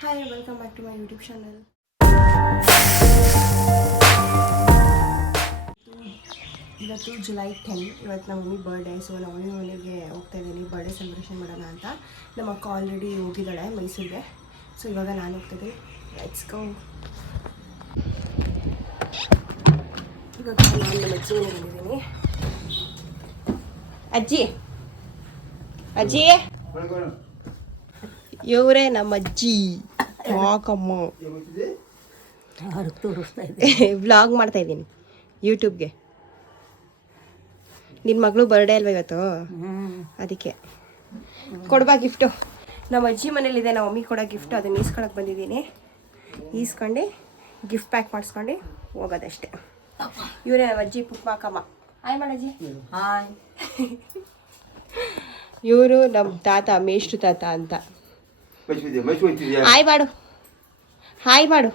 Hi welcome back to my YouTube channel. ಇವತ್ತು July 10. ಇವತ್ತು ನಮ್ಮ ಮಮ್ಮಿ ಬರ್ಡೇ. ಸೊ ನಮ್ಮ ಮಮ್ಮಿ ಮನೆಗೆ ಹೋಗ್ತಾ ಇದ್ದೀನಿ ಬರ್ಡೇ ಸೆಲೆಬ್ರೇಷನ್ ಮಾಡೋಣ ಅಂತ. ನಮ್ಮ ಅಕ್ಕ ಆಲ್ರೆಡಿ ಹೋಗಿದ್ದಾಳೆ ಮೈಸೂರಿಗೆ. ಸೊ ಇವಾಗ ನಾನು ಹೋಗ್ತಿದ್ದೀನಿ. Let's go. ಇವಾಗ ನಾನು ನಮ್ಮ ಅಜ್ಜಿ ಮನೆಗೆ ಬಂದಿದ್ದೀನಿ. ಅಜ್ಜಿ ಅಜ್ಜಿ ಇವರೇ ನಮ್ಮ ಅಜ್ಜಿ. ವಾಕಮ್ಮ ವ್ಲಾಗ್ ಮಾಡ್ತಾ ಇದ್ದೀನಿ ಯೂಟ್ಯೂಬ್ಗೆ. ನಿನ್ನ ಮಗಳು ಬರ್ಡೇ ಅಲ್ವಾ ಇವತ್ತು, ಅದಕ್ಕೆ ಕೊಡ್ಬಾ ಗಿಫ್ಟು. ನಮ್ಮ ಅಜ್ಜಿ ಮನೇಲಿದೆ ನಮ್ಮ ಮಮ್ಮಿ ಕೊಡೋ ಗಿಫ್ಟು, ಅದನ್ನು ಈಸ್ಕೊಳಕ್ಕೆ ಬಂದಿದ್ದೀನಿ. ಈಸ್ಕೊಂಡು ಗಿಫ್ಟ್ ಪ್ಯಾಕ್ ಮಾಡಿಸ್ಕೊಂಡು ಹೋಗೋದಷ್ಟೇ. ಇವರೇ ನಮ್ಮ ಅಜ್ಜಿ ಪುಟ್ಮಾಕಮ್ಮ. ಹಾಯ್ ಮಾಡಜ್ಜಿ. ಹಾಯ್. ಇವರು ನಮ್ಮ ತಾತ ಮೇಷ್ಟ್ರು ತಾತ ಅಂತ. ಹಾಯ್ ಮಾಡು, ಹಾಯ್ ಮಾಡು.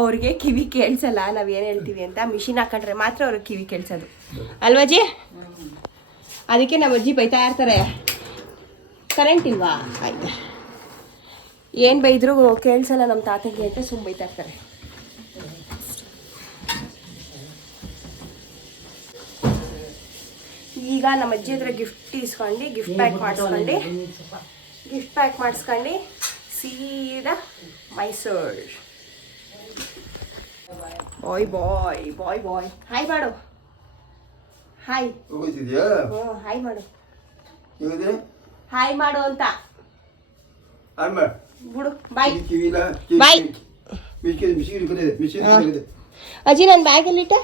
ಅವ್ರಿಗೆ ಕಿವಿ ಕೇಳಿಸಲ್ಲ ನಾವು ಏನು ಹೇಳ್ತೀವಿ ಅಂತ. ಮಿಷಿನ್ ಹಾಕೊಂಡ್ರೆ ಮಾತ್ರ ಅವ್ರಿಗೆ ಕಿವಿ ಕೇಳಿಸೋದು ಅಲ್ವಜ್ಜಿ. ಅದಕ್ಕೆ ನಮ್ಮ ಅಜ್ಜಿ ಬೈತಾ ಇರ್ತಾರೆ, ಕರೆಂಟ್ ಇಲ್ವಾ ಆಯ್ತು ಏನು ಬೈದ್ರು ಕೇಳಿಸಲ್ಲ ನಮ್ಮ ತಾತಗೆ ಅಂತ ಸುಮ್ಮ ಬೈತಾ ಇರ್ತಾರೆ. ಈಗ ನಮ್ಮ ಅಜ್ಜಿ ಹತ್ರ ಗಿಫ್ಟ್ ಇಸ್ಕೊಂಡು ಗಿಫ್ಟ್ ಪ್ಯಾಕ್ ಮಾಡಿಸ್ಕೊಂಡು ಸೀದಾ ಮೈಸೂರು. ಬಾಯ್ ಬಾಯ್ ಬಾಯ್ ಬಾಯ್. ಹಾಯ್ ಮಾಡು, ಹಾಯ್. ಹಾಯ್ ಮಾಡು, ಹಾಯ್ ಮಾಡು ಅಂತ ಬಿಡು. ಬಾಯ್ ಬಾಯ್. ಅಜ್ಜಿ ನನ್ನ ಬ್ಯಾಗಲ್ಲಿಟ್ಟೆ.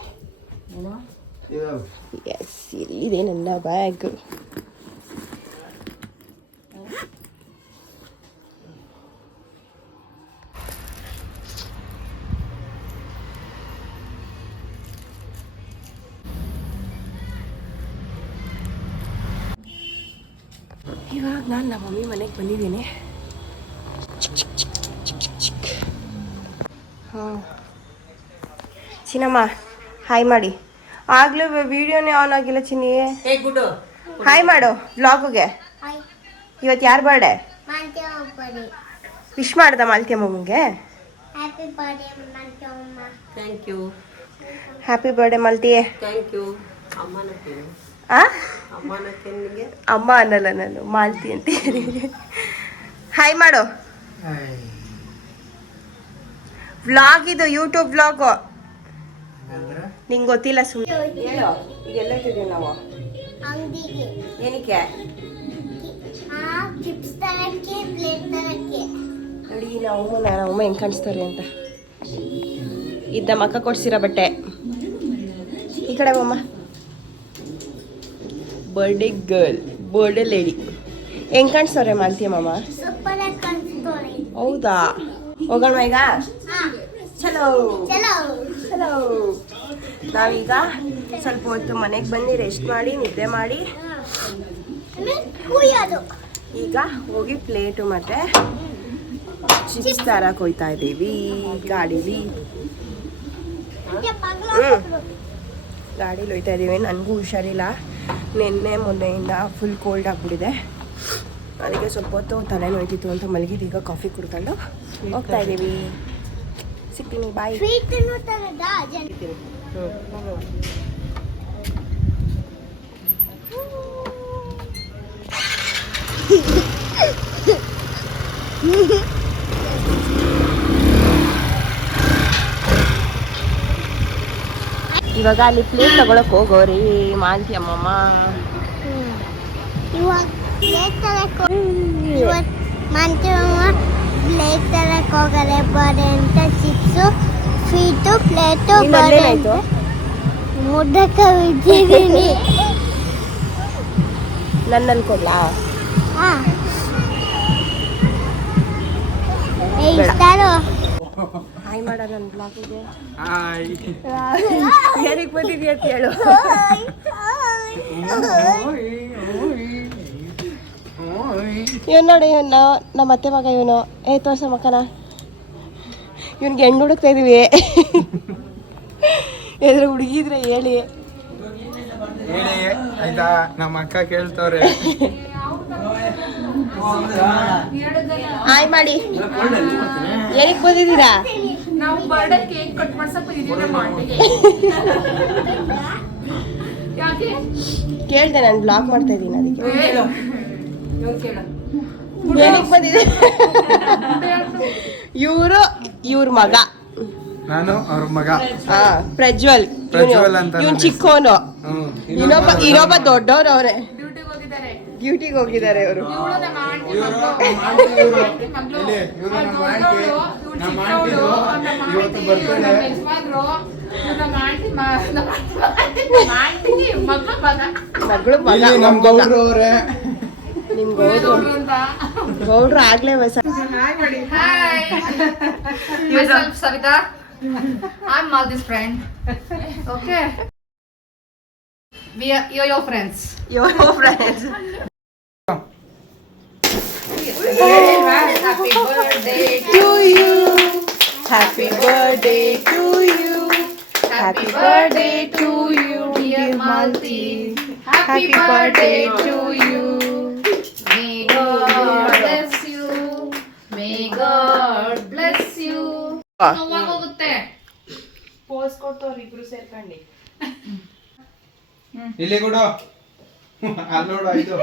ಎಸ್, ಇಲ್ಲಿದೆ ನನ್ನ ಬ್ಯಾಗ್. ಇವಾಗ ನಾನು ನಮ್ಮ ಮಮ್ಮಿ ಮನೆಗೆ ಬಂದಿದ್ದೀನಿ. ಹಾಂ ಚಿನ್ನಮ್ಮ ಹಾಯ್ ಮಾಡಿ. ಆಗ್ಲೂ ವಿಡಿಯೋನೇ ಆನ್ ಆಗಿಲ್ಲ ಚಿನ್ನಿ. ಹಾಯ್ ಮಾಡು ವ್ಲಾಗ್ಗೆ. ಇವತ್ತು ಯಾರು ಬರ್ಡೇ? ವಿಶ್ ಮಾಡ್ದ ಮಾಲ್ತಿಯಮ್ಮಂಗೆ. Happy birthday Malti. ಅಮ್ಮ ಅನ್ನಲ್ಲ ನಾನು, ಮಾಲ್ತಿ ಅಂತ. ಹಾಯ್ ಮಾಡು. ವ್ಲಾಗ್ ಇದು, ಯೂಟ್ಯೂಬ್ ವ್ಲಾಗು. ನಿಂಗೆ ಗೊತ್ತಿಲ್ಲ ಸುಮ್ಮನೆ ಹೇಳು. ಈಗ ಎಲ್ಲ ಇಟ್ಟಿದ್ದೀವಿ ನಾವು. ಏನಕ್ಕೆ ನೋಡಿ ನಮ್ಮಮ್ಮ ಹೆಂಗೆ ಕಾಣಿಸ್ತಾರೆ ಅಂತ. ಇದ್ದ ಮಕ್ಕ ಕೊಡ್ಸಿರೋ ಬಟ್ಟೆ. ಈ ಕಡೆ ಅಮ್ಮ ಬರ್ಡೇ ಗರ್ಲ್, ಬರ್ಡೇ ಲೇಡಿ. ಹೆಂಗೆ ಕಾಣಿಸ್ತವ್ರೆ ಮಾಲ್ತಿಯಮ್ಮ? ಹೌದಾ? ಹೋಗೋಣ ಈಗ. ಚಲೋ ಚಲೋ. ನಾವೀಗ ಸ್ವಲ್ಪ ಹೊತ್ತು ಮನೆಗೆ ಬಂದು ರೆಸ್ಟ್ ಮಾಡಿ ನಿದ್ದೆ ಮಾಡಿ ಈಗ ಹೋಗಿ ಪ್ಲೇಟು ಮತ್ತು ಚಿಪ್ಸ್ ತರಕ್ಕೆ ಹೋಗ್ತಾ ಇದ್ದೀವಿ ಗಾಡೀಲಿ. ಗಾಡೀಲಿ ಹೋಗ್ತಾ ಇದ್ದೀವಿ. ನನಗೂ ಹುಷಾರಿಲ್ಲ, ನಿನ್ನೆ ಮೊನ್ನೆಯಿಂದ ಫುಲ್ ಕೋಲ್ಡ್ ಆಗಿಬಿಟ್ಟಿದೆ. ಅದಕ್ಕೆ ಸ್ವಲ್ಪ ಹೊತ್ತು ತಲೆನೋಯ್ತಿತ್ತು ಅಂತ ಮಲಗಿದೀಗ ಕಾಫಿ ಕುಡ್ಕೊಂಡು ಹೋಗ್ತಾ ಇದ್ದೀವಿ. ಸಿಗ್ತೀನಿ, ಬಾಯ್. ಇವಾಗ ಅಲ್ಲಿ ಪ್ಲೇಟ್ ತಗೊಳಕ್ ಹೋಗೋರಿ ಮಾಲ್ತಿ ಅಮ್ಮಮ್ಮ. ಪ್ಲೇಟ್ ತರಕ್ಕೆ ಹೋಗರೆ ಬರೆ ಅಂತ ಚಿಪ್ಸು ಸ್ವೀಟು ಪ್ಲೇಟು ಏನಾಯ್ತು? ಮುದ್ದಕ್ಕ ಬಿಟ್ಟಿದ್ದೀನಿ. ನನ್ನಲ್ಲಿ ಕೊಡ್ಲಾ? ಇಷ್ಟಾರು ಹಾಯ್ ಮಾಡ ನನ್ನ ಬ್ಲಾಗಿಗೆ. ಯಾರಿಗೆ ಬಂದಿದ್ಯಾ ಅಂತ ಹೇಳು. ಇವನು ನೋಡಿ, ಇವನು ನಮ್ಮ ಅತ್ತೆ ಮಗ. ಇವನು ತೋರ್ಸ ಮಕ್ಕನ. ಇವನಿಗೆ ಹೆಣ್ಣು ಹುಡುಕ್ತಾ ಇದೀವಿ. ಎದುರು ಹುಡುಗಿದ್ರೆ ಹೇಳಿ ಆಯ್ತಾ? ನಮ್ಮ ಅಕ್ಕ ಕೇಳ್ತವ್ರೆ. ಹಾಯ್ ಮಾಡಿ. ಏನಕ್ಕೆ ಬಂದಿದ್ದೀರಾ? ನಾವು ಬರ್ಡೇ ಕೇಕ್ ಕಟ್ ಮಾಡ್ಸಕ್ ಬಂದಿದ್ದೀವಿ ನಮ್ಮ ಆಂಟಿಗೆ. ಯಾಕೆ ಕೇಳ್ದೆ, ನಾನು ಬ್ಲಾಗ್ ಮಾಡ್ತಾ ಇದ್ದೀನಿ ಅದಕ್ಕೆ. ಕೇಳು. ಏನಕ್ಕೆ ಬಂದಿದೆ? ಇವ್ರ ಮಗ, ನಾನು ಅವ್ರ ಮಗ ಪ್ರಜ್ವಲ್. ಪ್ರಜ್ವಲ್ ಅಂತ ಇವ್ನು ಚಿಕ್ಕೋನು, ಇನ್ನೊಬ್ಬ ದೊಡ್ಡವ್ರು ಅವ್ರೆ. ಡ್ಯೂಟಿಗೆ ಹೋಗಿದ್ದಾರೆ. ಡ್ಯೂಟಿಗೆ ಹೋಗಿದ್ದಾರೆ ಇವರು. ಇವಳು ನಮ್ಮ ಆಂಟಿ ಇವರು ಮಗಳು. ನಮ್ಮ ಆಂಟಿ ಇವರು. ಆಂಟಿ ಮಗಳು. ಇಲ್ಲಿ, ಇವ್ರು ಅವ್ಳು ನಮ್ಮ ಆಂಟಿ. ದೊಡ್ಡವಳು, ಇವ್ಳು ನಮ್ಮ ಚಿಕ್ಕವಳು, ಆಂಟಿದು ನಮ್ಮ ಇವತ್ತು ಆಂಟಿ, birthday. ಇವ್ಳು ನಮ್ಮ ಯಜಮಾನ್ರು, ಇವ್ಳು ನಮ್ಮ ಆಂಟಿ ನಮ್ಮ ಆಂಟಿಗೆ ಮಗಳು ಮಗ. ಮಗಳು ಮಗ. ಇಲ್ಲಿ ನಮ್ ಗೌಡ್ರು ಅವ್ರೆ. ನಿಮ್ ಗೌಡ್ರು ಅಂತ. ಗೌಡ್ರು ಆಗ್ಲೇ ಹೊಸ. Hi. Myself Savita. I'm Maldi's friend. Okay. You're your friends. Your friends. Happy birthday To you. Happy birthday to you. Happy birthday to you, dear Malti. Happy birthday to you. May God bless you. May God bless you. ನೋವಾಗೋಗುತ್ತೆ. Pose ಕೊಟ್ಟವ್ರು ಇಬ್ರು ಸೇರ್ಕೊಂಡು. ಇಲ್ಲಿ ಕೊಡು. ಅಲ್ಲಿ ನೋಡು ಆಯ್ತು.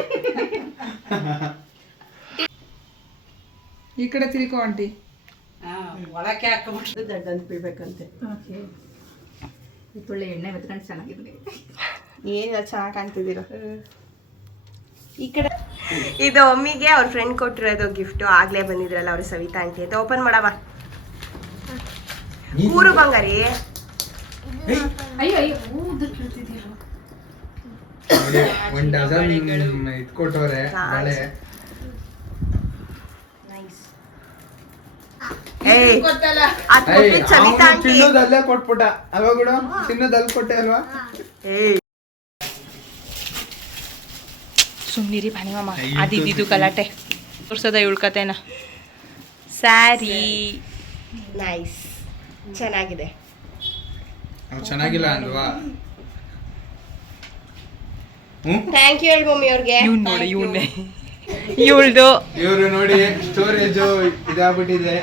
ಈ ಕಡೆ ತಿರ್ಕೋ ಆಂಟಿ. ಒಳಕ್ಕೆ ಹಾಕೊಂಡ್ಬಿಟ್ಟು ದಡ್ಡಂತ ಬೀಳ್ಬೇಕಂತೆ. ಒಳ್ಳೆ ಎಣ್ಣೆ ಮೆತ್ಕೊಂಡು ಚೆನ್ನಾಗಿದೆ. ಏನಿಲ್ಲ, ಚೆನ್ನಾಗಿ ಕಾಣ್ತಿದ್ದೀರ. ಈ ಕಡೆ ಇದು ಒಮ್ಮಿಗೆ ಅವ್ರ ಫ್ರೆಂಡ್ ಕೊಟ್ಟಿರೋದು ಗಿಫ್ಟು. ಆಗ್ಲೇ ಬಂದಿದ್ರಲ್ಲ ಅವ್ರು, ಸವಿತಾ ಆಂಟಿ ಅಂತ. ಓಪನ್ ಮಾಡಮ್ಮ. ಊರು ಬಂಗಾರಿ. ಅಯ್ಯೋ ಅಯ್ಯೋ ಊದು ಕೇಳ್ತಿದ್ದೀರ. ನೋಡಿ, 1 ಡಜನ್ ಇಟ್ಕೊಟ್ಟವ್ರೆ ಬಾಳೆ. ಏಯ್, ಗೊತ್ತಲ್ಲ. ಅದ್ ಕೊಟ್ಟಿದ್ ಸವಿತಾ ಆಂಟಿ. ಚಿನ್ನದಲ್ಲೇ ಕೊಟ್ಬಿಟ್ಟ ಅಲ್ವಾ ಗುಡು? ಚಿನ್ನದಲ್ಲಿ ಕೊಟ್ಟೆ ಅಲ್ವಾ? ಏಯ್, ಸುಮ್ಮನಿರಿ ಭಾನಿಮಮ್ಮ, ಅದಿದ್ದು ಗಲಾಟೆ ತೋರ್ಸದ ಉಳ್ಕತೆನ. ಸ್ಯಾರಿ ನೈಸ್, ಚೆನ್ನಾಗಿದೆ. ಅವ್ರು ಚೆನ್ನಾಗಿಲ್ಲ ಅಂದ್ವಾ? ಥ್ಯಾಂಕ್ ಯು ಹೇಳಿ ಮಮ್ಮಿ ಅವ್ರಿಗೆ. ಇವ್ನು ನೋಡಿ, ಇವನ್ನೇ ಇವಳ್ದು. ಇವ್ರು ನೋಡಿ ಸ್ಟೋರೇಜು ಇದಾಗ್ಬಿಟ್ಟಿದೆ.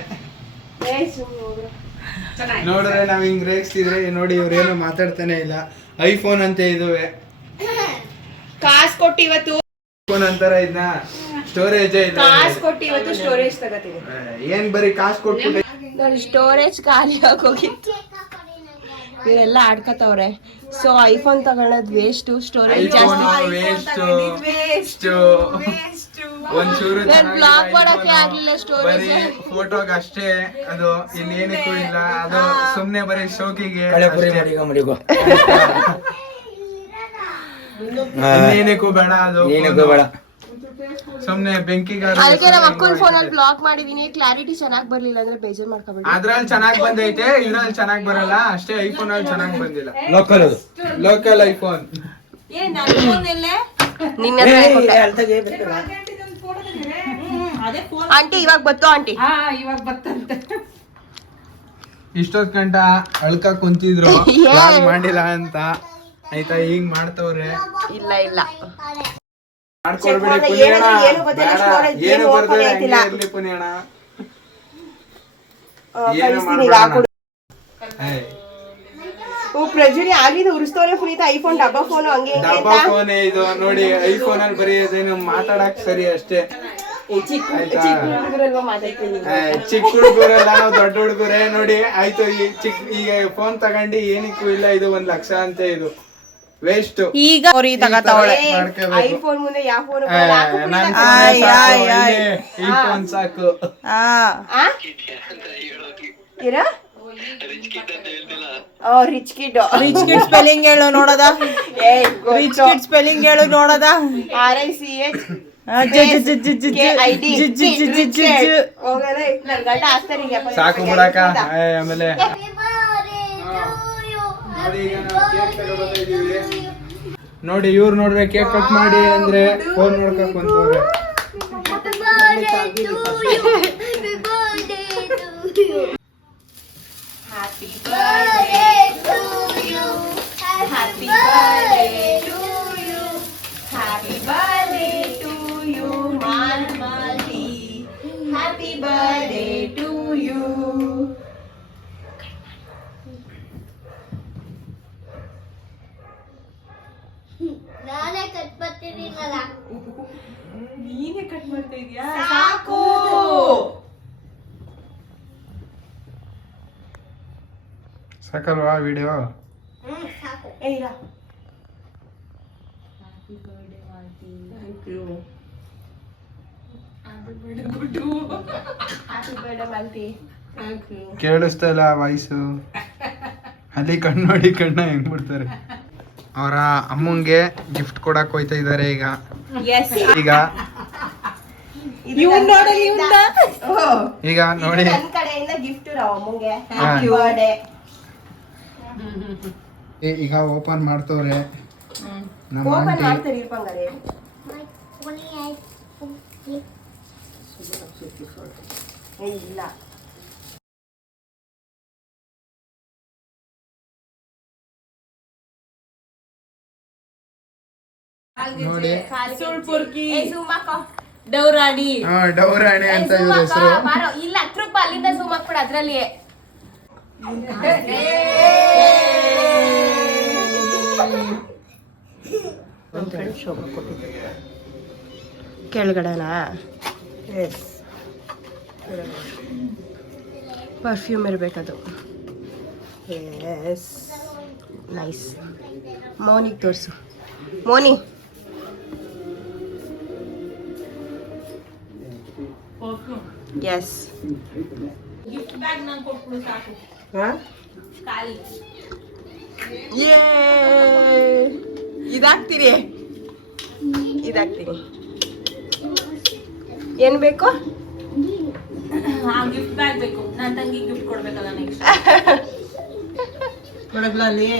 ನೋಡಿದ್ರೆ ನಾವ್ ಹಿಂಗ್ ರೇಗಿಸ್ತಿದ್ರೆ ನೋಡಿ ಇವ್ರೇನು ಮಾತಾಡ್ತಾನೆ ಇಲ್ಲ. ಐಫೋನ್ ಅಂತ ಇದುವೆ, ಕಾಸ್ ಕೊಟ್ಟು ಇವತ್ತು ಐಫೋನ್ ಅಂತಾರ ಇದನ್ನ, ಸ್ಟೋರೇಜೇ ಇಲ್ಲ. ಕಾಸ್ ಕೊಟ್ಟು ಇವತ್ತು ಸ್ಟೋರೇಜ್ ತಗೋತೀನಿ. ಏನ್ ಬರೀ ಕಾಸು ಕೊಟ್ಬಿಟ್ಟು ನೋಡಿ, ಸ್ಟೋರೇಜ್ ಖಾಲಿ ಆಗೋಗಿತ್ತು. ಇವರೆಲ್ಲ ಆಡ್ಕತ್ತವ್ರೆ. ಸೊ ಐಫೋನ್ ತಗೊಳ್ಳೋದು ವೇಸ್ಟು, ಸ್ಟೋರೇಜ್ ವೇಸ್ಟ್ ಒಂಚೂರು ಬ್ಲಾಕ್ ಮಾಡಕ್ಕೆ ಆಗ್ಲಿಲ್ಲ ಸ್ಟೋರೇಜ್. ಬರೀ ಫೋಟೋಗೆ ಅಷ್ಟೇ ಅದು, ಇನ್ನೇನಕ್ಕೂ ಇಲ್ಲ. ಅದು ಸುಮ್ನೆ ಬರೀ ಶೋಕಿಗೆ ಇನ್ನೇನಕ್ಕೂ ಬೇಡ ಅದು, ಸುಮ್ನೆ ಬೆಂಕಿಗೆ. ಅದಕ್ಕೆ ನಮ್ಮ ಅಕ್ಕನ ಫೋನಲ್ಲಿ ಬ್ಲಾಕ್ ಮಾಡಿದೀನಿ. ಕ್ಲಾರಿಟಿ ಚೆನ್ನಾಗಿ ಬರ್ಲಿಲ್ಲ ಅಂದ್ರೆ ಬೇಜಾರ್ ಮಾಡ್ಕೋಬೇಡಿ. ಅದ್ರಲ್ಲಿ ಚೆನ್ನಾಗ್ ಬಂದೈತೆ, ಇದ್ರಲ್ಲಿ ಚೆನ್ನಾಗ್ ಬರಲ್ಲ ಅಷ್ಟೇ. ಐಫೋನ್ ಅಲ್ಲಿ ಚೆನ್ನಾಗ್ ಬಂದಿಲ್ಲ. ಲೋಕಲ್ ಐಫೋನ್ ನಿನ್ನ ಆಂಟಿ ಇವಾಗ ಬತ್ತು ಆಂಟಿ. ಇವಾಗ ಬತ್ತಂತೆ. ಇಷ್ಟೊತ್ ಗಂಟ ಅಳ್ಕ ಕುಂತಿದ್ರು vlog ಮಾಡಿಲ್ಲ ಅಂತ. ಆಯ್ತಾ, ಈಗ ಮಾಡ್ತವ್ರೆ. ಇಲ್ಲ ಇಲ್ಲ, ಮಾಡ್ಕೊಳ್ಬೇಡಿ ಚೆಕ್ ಪುಣ್ಯಣ್ಣ. ಮಾಡಿದ್ರೆ ಏನು ಗೊತ್ತಿಲ್ಲ, ಬೇಡ, storage ಏನು ಏನು ಬರ್ತಾರೆ open ಹಂಗೆ ಆಯ್ತಿಲ್ಲ. ಇರ್ಲಿ ಪುಣ್ಯಣ್ಣ. ಏನು ಕಳಿಸ್ತೀನಿ ಈಗ ಮಾಡ್ಬೇಡ. ಹಾಕೊಡು. ಏಯ್, ಪ್ರಜುರಿ ಆಗ್ಲಿದ್ದು ಉರಿಸ್ತವ್ರೆ ಪುನೀತ. ಐಫೋನ್ ಡಬ್ಬಾ ಫೋನ್ ಹಂಗೆ ಹಿಂಗೆ ಡಬ್ಬಾ ಅಂತ. ಫೋನ್ ಇದು ನೋಡಿ. ಐಫೋನ್ ಅಲ್ಲಿ ಬರೀ ಅದೇನು ಮಾತಾಡಕ್ ಸರಿ ಅಷ್ಟೇ. ಚಿಕ್ಕ ಆಯ್ತಾ? ಚಿಕ್ಕ ಹುಡುಗರಲ್ವಾ ಮಾತಾಡ್ತೀನಿ. ಚಿಕ್ಕ ಹುಡುಗರೆಲ್ಲ ನಾವು ದೊಡ್ಡ ಹುಡುಗರೇ ನೋಡಿ. ಆಯ್ತು, ಈಗ ಫೋನ್ ತಗೊಂಡು ಏನಕ್ಕೂ ಇಲ್ಲ. ಇದು 1 ಲಕ್ಷ ಅಂತ, ಇದು ವೇಸ್ಟ್. ಈಗ ಅವ್ರಿ ತಗತಾವಳೆ. ಐಫೋನ್ ಮುಂದೆ ಯಾವ ಫೋನ್ ಈ ಫೋನ್ ಸಾಕು. ಏನ rich kid. Rich kid spelling ಹೇಳು ನೋಡದ. ರಿಚ್ ಕಿಡ್ ಸ್ಪೆಲ್ಲಿಂಗ್ ಹೇಳು ನೋಡದ. RICH ಸಾಕು ಬಿಡಕ. ಆಮೇಲೆ ನೋಡಿ, ಇವ್ರು ನೋಡ್ರೆ ಕೇಕ್ ಕಟ್ ಮಾಡಿ ಅಂದ್ರೆ ಫೋನ್ ನೋಡ್ಕೊಂಡ್ ಕುಂತವ್ರೆ. Happy birthday to you. Happy birthday to you. Happy birthday to you, Mal. ಸಾಕು. ಸಾಕಲ್ವಾ ವಿಡಿಯೋ? ಏ ಇಲ್ಲ. Happy birthday, Malti. ಕೇಳಿಸ್ತಾ ಇಲ್ಲ ವಾಯ್ಸು. ಅಲ್ಲಿ ಕಣ್ಣು ನೋಡಿ ಕಣ್ಣ ಹೆಂಗ್ ಬಿಡ್ತಾರೆ. ಅವರ ಅಮ್ಮಂಗೆ ಗಿಫ್ಟ್ ಕೊಡಕ್ ಹೋಯ್ತಾ ಇದಾರೆ ಈಗ. Yes. ಈಗ ಇವ್ನ್ ನೋಡಿ ಇವ್ನ. ಈಗ ನೋಡಿ ನನ್ನ ಕಡೆಯಿಂದ ಗಿಫ್ಟ್ ನಾವು ಅಮ್ಮಂಗೆ. ಹಾ. Happy birthday. ಈಗ ಓಪನ್ ಮಾಡ್ತವ್ರೆ ನಮ್ಮ ಓಪನ್ ಆಂಟಿ. ಮಾಡ್ತಾರೆ ಇರ್ಬಂಗಾರೆ. ಏ ಇಲ್ಲ. ನೋಡಿ ಸುಳ್ಪುರ್ಕಿ. ಏ ಸುಮ್ಮಕ್ಕ. ಡೌರಾಡಿ. ಡೌರಾಣಿ ಅಂತ ಇವ್ರ ಹೆಸರು. ಬಾರೋ ಇಲ್ಲ ಹತ್ರಕ್ಕೆ ಬಾ, ಅಲ್ಲಿಂದ zoom ಹಾಕ್ಬಿಡ ಅದ್ರಲ್ಲಿ. ಕೆಳಗಡೆನಾ? ಪರ್ಫ್ಯೂಮ್ ಇರಬೇಕದು. ಎಸ್. ನೈಸ್. ಮೌನಿಗೆ ತೋರಿಸು. ಮೋನಿ ಎಸ್. ಗಿಫ್ಟ್ ಬ್ಯಾಗ್ ನಂಗೆ ಕೊಟ್ಬಿಡು ಸಾಕು. ಖಾಲಿ. ಇದಾಗ್ತೀರಿ. ಏನ್ ಬೇಕು? ಗಿಫ್ಟ್ ಬ್ಯಾಗ್ ಬೇಕು. ನನ್ನ ತಂಗಿ ಗಿಫ್ಟ್ ಕೊಡ್ಬೇಕಲ್ಲ ನೆಕ್ಸ್ಟ್. ಕೊಡಬ್ಲ ಅಲ್ಲಿ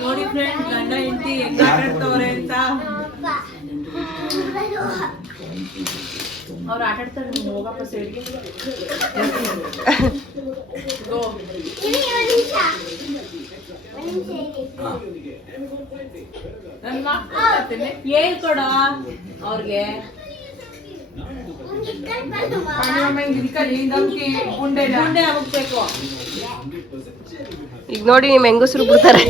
ನೋಡಿ ಫ್ರೆಂಡ್, ಗಂಡ ಹೆಂಡತಿ ಹೆಂಗ್ ಆಟಾಡ್ತವ್ರೆ ಅಂತ. ಅವ್ರು ಆಟಾಡ್ತಾರೆ, ನೀನು ಹೋಗಪ್ಪ ಸೈಡ್ಗೆ. ಗೋ. ನನ್ ಮಕ್ಳು ಹೇಳ್ಕೊಡ ಅವ್ರಿಗೆ. ಗುಂಡೆ ಆಗ್ಬೇಕು. ಈಗ ನೋಡಿ ನಿಮ್ಮ ಹೆಂಗಸರು ಬಿಡ್ತಾರೆ.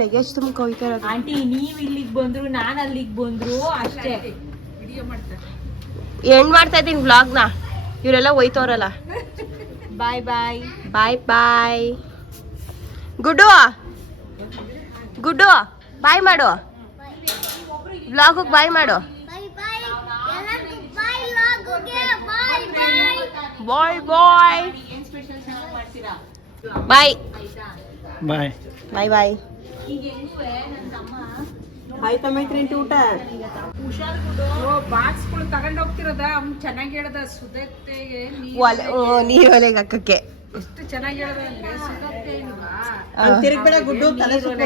ಲಗೇಜ್ ತುಂಬ ಹೋಯ್ತಾ ಇರೋದು. ಆಂಟಿ, ನೀವ್ ಇಲ್ಲಿಗೆ ಬಂದ್ರು ನಾನ್ ಅಲ್ಲಿಗೆ ಬಂದ್ರು ಅಷ್ಟೇ. ಎಂಡ್ ಮಾಡ್ತಾ ಇದ್ದೀನಿ ವ್ಲಾಗ್ನ. ಇವರೆಲ್ಲ ಹೋಯ್ತವ್ರಲ್ಲ. ಬಾಯ್ ಬಾಯ್. ಬಾಯ್ ಬಾಯ್. ಗುಡ್ಡು ಗುಡ್ಡು ಬಾಯ್ ಮಾಡು. ವ್ಲಾಗಿಗೆ ಬಾಯ್ ಮಾಡು. ಬಾಯ್ ಬಾಯ್ ಏನ್ ಸ್ಪೆಷಲ್ ಚೆನ್ನಾಗಿ ಮಾಡ್ತೀರಾ? ಬಾಯ್ ಬಾಯ್. ಬಾಯ್ ಬಾಯ್. ಈಗ ಹೆಂಗುವೆ ನನ್ನ ತಮ್ಮ ಆಯ್ತಾ ಮೈತ್ರಿ ಊಟ? ಹುಷಾರ್ ಬಿಡು. ಬಾಕ್ಸ್ಗಳು ತಗೊಂಡ್ ಹೋಗ್ತಿರೋದ ಅವ್ನು ಚೆನ್ನಾಗಿ ಹೇಳ್ದ. ಸುಧತ್ತೆಗೆ ನೀರ್ ಒಲೆಗೆ ಹಾಕಕ್ಕೆ ಎಷ್ಟು ಚೆನ್ನಾಗಿ ಹೇಳ್ದ. ಸುಧತ್ತೆ ಇಲ್ವಾ? ತಿರುಗ್ಬೇಡ ಗುಡ್ಡು, ತಲೆ ಸುತ್ತ